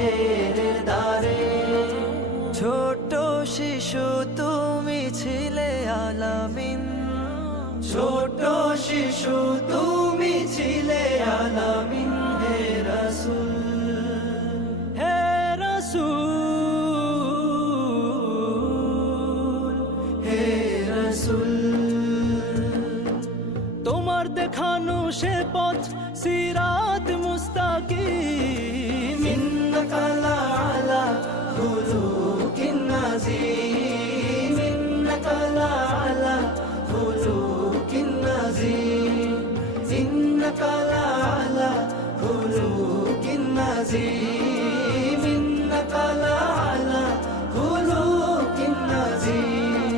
কাফের দ্বারে। ছোট শিশু তুমি ছিলে আলামিন। ছোট শিশু তুমি ছিলে আলামিন। হে রাসূল। হে রসুল। হে রাসূল। তোমার দেখানো সে পথ সিরাত মুস্তাকিম। إنك لعلى خلق عظيم إنك لعلى خلق عظيم إنك لعلى خلق عظيم إنك لعلى خلق عظيم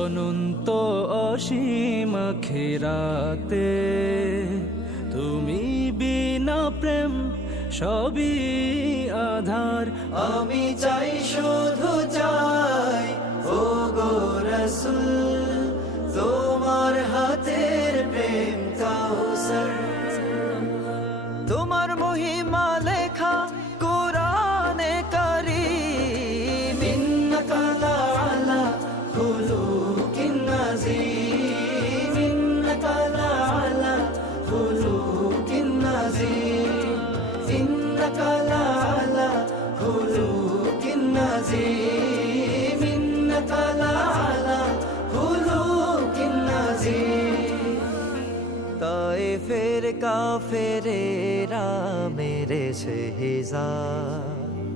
অনন্ত অসীম খেরাতে তুমি বিনা প্রেম সবই আধার। আমি চাই শুধু চাই ও গো রসুল তোমার হাতের প্রেম কাউসার। তোমার নাযীম ইন্নাকা লাআলা খুলুকিন নাযীম তাইফের কাফেরেরা মেরেছে হিজা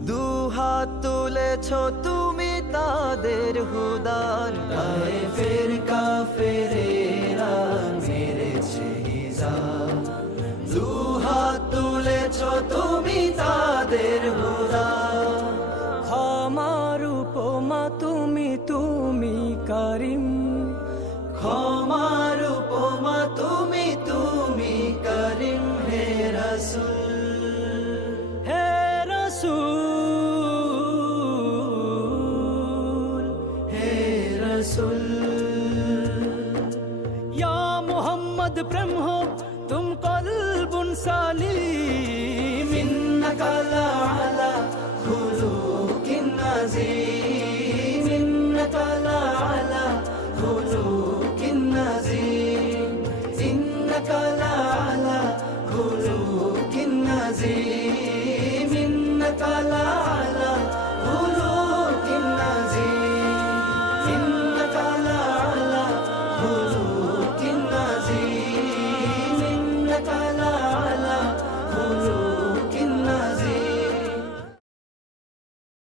দু হাত তুলেছ তুমি তাদের হুদার তাইফের কাফেরেরা করিম। ক্ষমার উপমা তুমি তুমি করিম, হে রসুল। হে রসুল, হে তুম কলবুন সালিম। মিন্ন লা আলা عظيم إنك على